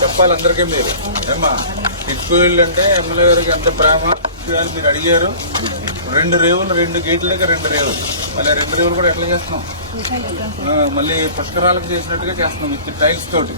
చెప్పాలి అందరికీ మీరు ఏమా పిచ్చుకోళ్ళు అంటే ఎమ్మెల్యే గారికి ఎంత ప్రేమ మీరు అడిగారు. 2 రేవులు 2 గేట్లకి 2 రేవులు మళ్ళీ 2 రేవులు కూడా ఎట్లా చేస్తున్నాం, మళ్ళీ పుష్కరాలకు చేసినట్టుగా చేస్తున్నాం విత్ టైల్స్ తోటి.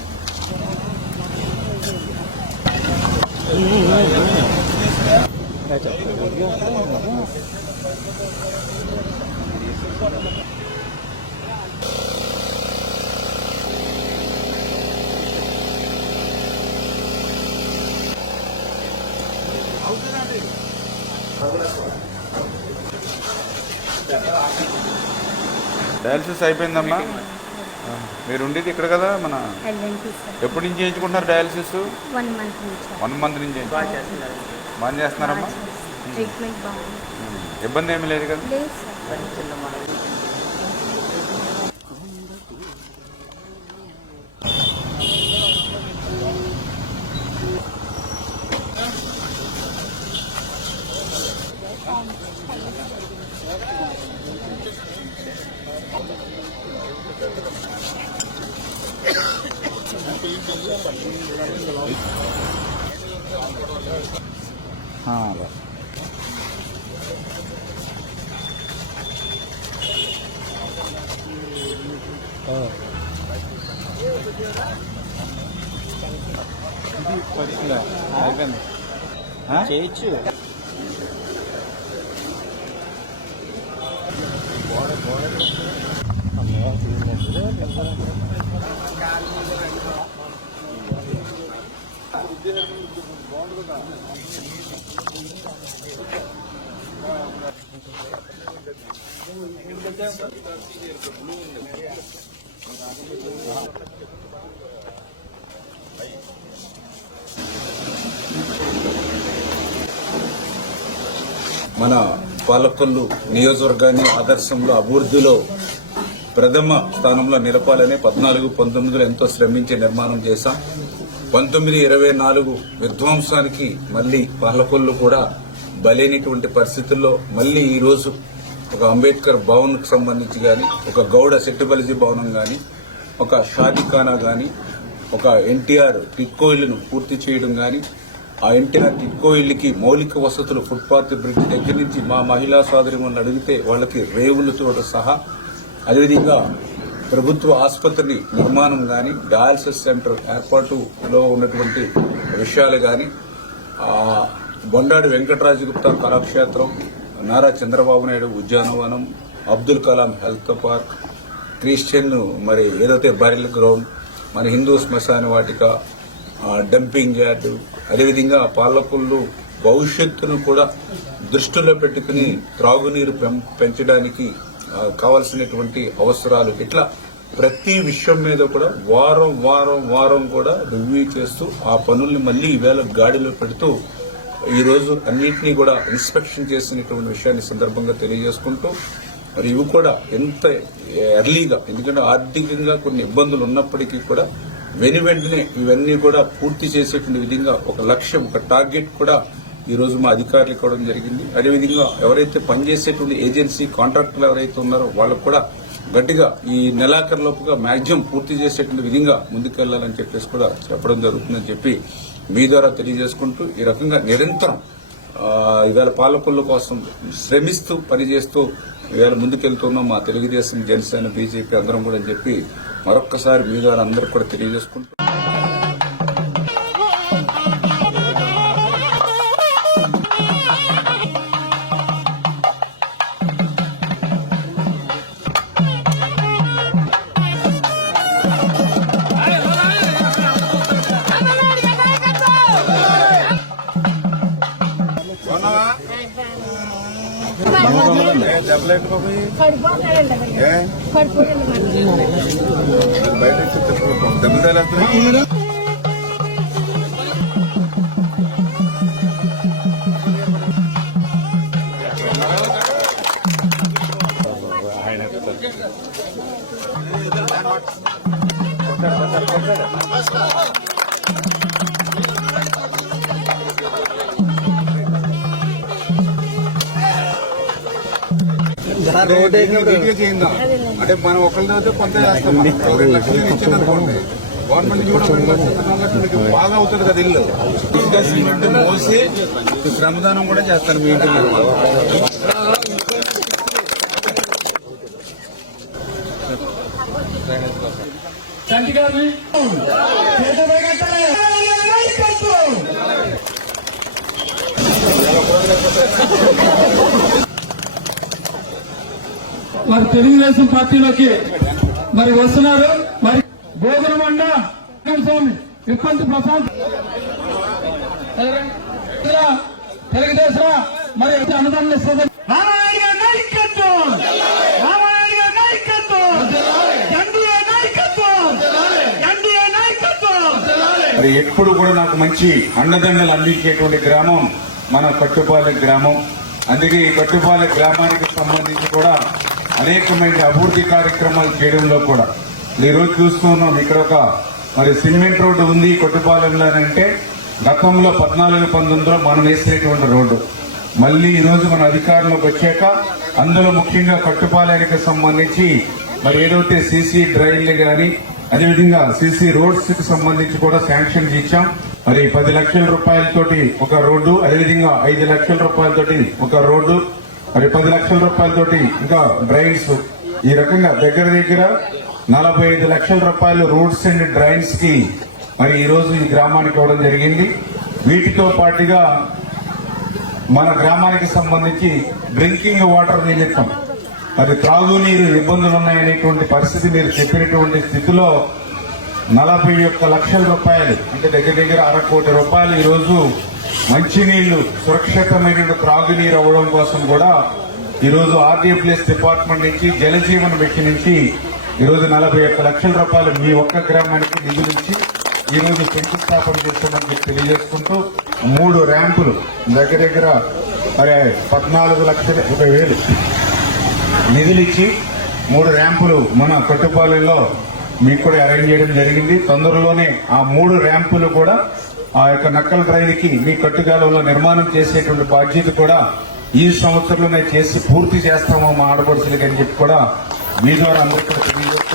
డయాలసిస్ అయిపోయిందమ్మా. మీరు ఉండేది ఇక్కడ కదా మన ఎప్పటి నుంచి చేయించుకుంటున్నారు డయాలసిస్? 1 మంత్ నుంచి బాగా చేస్తున్నారమ్మా. ఇబ్బంది ఏమీ లేదు కదా? చేయొచ్చు. మన పాలకొల్లు నియోజకవర్గాన్ని ఆదర్శంలో అభివృద్ధిలో ప్రథమ స్థానంలో నిలపాలని 14-19లో ఎంతో శ్రమించి నిర్మాణం చేశాం. 19-24 విధ్వంసానికి మళ్లీ పాలకొల్లు కూడా బలైనటువంటి పరిస్థితుల్లో మళ్లీ ఈ రోజు ఒక అంబేద్కర్ భవన్ కు సంబంధించి గాని, ఒక గౌడ సెట్టుబలిజీ భవనం గాని, ఒక షాదీఖానా గాని, ఒక ఎన్టీఆర్ టిక్కో ఇళ్లను పూర్తి చేయడం గాని, ఆ ఎన్టీఆర్ టిక్కో ఇళ్లకి మౌలిక వసతులు ఫుట్పాత్ బ్రిడ్జ్ దగ్గర నుంచి మా మహిళా సోదరిమణులు అడిగితే వాళ్ళకి రేవులతో సహా, అదేవిధంగా ప్రభుత్వ ఆసుపత్రి నిర్మాణం గాని, డయాలసిస్ సెంటర్ ఏర్పాటులో ఉన్నటువంటి విషయాలు గాని, బొండాడి వెంకటరాజు గుప్తా కళాక్షేత్రం, నారా చంద్రబాబు నాయుడు ఉద్యానవనం, Abdul Kalam health park, Christian మరి ఏదైతే బరిల్ గ్రౌండ్, మన హిందూ శ్మశాన వాటిక, డంపింగ్ యార్డు, అదేవిధంగా పాలకొల్లు భవిష్యత్తును కూడా దృష్టిలో పెట్టుకుని త్రాగునీరు పెంచడానికి కావలసినటువంటి అవసరాలు, ఇట్లా ప్రతి విషయం మీద కూడా వారం కూడా రివ్యూ చేస్తూ ఆ పనుల్ని మళ్లీ ఈవేళ గాడిలో పెడుతూ ఈ రోజు అన్నింటినీ కూడా ఇన్స్పెక్షన్ చేసినటువంటి విషయాన్ని సందర్భంగా తెలియజేసుకుంటూ, మరి ఇవి కూడా ఎంత ఎర్లీగా, ఎందుకంటే ఆర్థికంగా కొన్ని ఇబ్బందులు ఉన్నప్పటికీ కూడా వెంటనే ఇవన్నీ కూడా పూర్తి చేసేటువంటి విధంగా ఒక లక్ష్యం, ఒక టార్గెట్ కూడా ఈ రోజు మా అధికారులు ఇవ్వడం జరిగింది. అదేవిధంగా ఎవరైతే పనిచేసేటువంటి ఏజెన్సీ కాంట్రాక్టర్లు ఎవరైతే ఉన్నారో వాళ్ళకు కూడా గట్టిగా ఈ నెలాఖరులోపుగా మాక్సిమం పూర్తి చేసేటువంటి విధంగా ముందుకెళ్లాలని చెప్పేసి కూడా చెప్పడం జరుగుతుందని చెప్పి మీ ద్వారా తెలియజేసుకుంటూ, ఈ రకంగా నిరంతరం ఇవాళ పాలకొల్లు కోసం శ్రమిస్తూ పనిచేస్తూ ఇవాళ ముందుకెళ్తున్నాం మా తెలుగుదేశం, జనసేన, బీజేపీ అందరం కూడా అని చెప్పి మరొక్కసారి మీ ద్వారా అందరికి కూడా తెలియజేసుకుంటూ వీడియో చేయిందాం అంటే మనం ఒకరితో కొంత చేస్తాం. 2 లక్షలు ఇచ్చిందనుకోండి, గవర్నమెంట్ కూడా 2 లక్షలు 4 లక్షలకి బాగా అవుతుంది కదా ఇల్లు. ఇంకా సిమెంట్ మోసి శ్రమదానం కూడా చేస్తారు మీ ఇంటి మీద. మరి తెలుగుదేశం పార్టీలోకి మరి వస్తున్నారు. మరి గోగులమండ స్వామి విప్పంతి ప్రసాద్ తెలుగుదేశం మరి అనుదానం ఇస్తుంది. మరి ఎప్పుడు కూడా నాకు మంచి అండదండలు అందించేటువంటి గ్రామం మన కట్టుపాలెం గ్రామం. అందుకే ఈ కట్టుపాలెం గ్రామానికి సంబంధించి కూడా అనేకమైన అభివృద్ధి కార్యక్రమాలు చేయడంలో కూడా ఈ రోజు చూస్తున్నాం. ఇక్కడ ఒక మరి సిమెంట్ రోడ్డు ఉంది కొట్టుపాలెంలో అంటే గతంలో 14-19లో మనం వేసినటువంటి రోడ్డు మళ్ళీ ఈ రోజు మన అధికారంలోకి వచ్చాక అందులో ముఖ్యంగా కట్టుపాలెంకి సంబంధించి మరి ఏదైతే సీసీ డ్రైన్లు గాని అదేవిధంగా సీసీ రోడ్స్ కి సంబంధించి కూడా శాంక్షన్ ఇచ్చాం. మరి 10 లక్షల రూపాయలతోటి ఒక రోడ్డు, అదేవిధంగా 5 లక్షల రూపాయలతోటి ఒక రోడ్డు, మరి 10 లక్షల రూపాయలతోటి ఇంకా డ్రైన్స్, ఈ రకంగా దగ్గర 45 లక్షల రూపాయలు రోడ్స్ అండ్ డ్రైన్స్ కి మరి ఈ రోజు ఈ గ్రామానికి ఇవ్వడం జరిగింది. వీటితో పాటుగా మన గ్రామానికి సంబంధించి డ్రింకింగ్ వాటర్ నిమిత్తం మరి త్రాగునీరు ఇబ్బందులు ఉన్నాయనేటువంటి పరిస్థితి మీరు చెప్పినటువంటి స్థితిలో 41 లక్షల రూపాయలు అంటే దగ్గర 1 కోటి రూపాయలు ఈ రోజు మంచినీళ్లు సురక్షితమైన త్రాగునీరు అవ్వడం కోసం కూడా ఈ రోజు ఆర్డీఎఫ్ఎస్ డిపార్ట్మెంట్ నుంచి జలజీవన్ వ్యక్తి నుంచి ఈ రోజు 41 లక్షల రూపాయలు మీ ఒక్క గ్రామానికి నిధులించి ఈ రోజు శంకుస్థాపన చేస్తామని చెప్పి తెలియజేసుకుంటూ 3 ర్యాంపులు దగ్గర 14,20,000 నిధులిచ్చి 3 ర్యాంపులు మన కట్టుపాలెంలో మీకు కూడా అరేంజ్ చేయడం జరిగింది. తొందరలోనే ఆ 3 ర్యాంపులు కూడా ఆ యొక్క నక్కల డ్రైన్కి మీ కట్టుకాలంలో నిర్మాణం చేసేటువంటి బాధ్యత కూడా ఈ సంవత్సరంలోనే చేసి పూర్తి చేస్తామో మా ఆడపడుచులకి అని చెప్పి కూడా మీ ద్వారా అందరికీ తెలియజేస్తాం.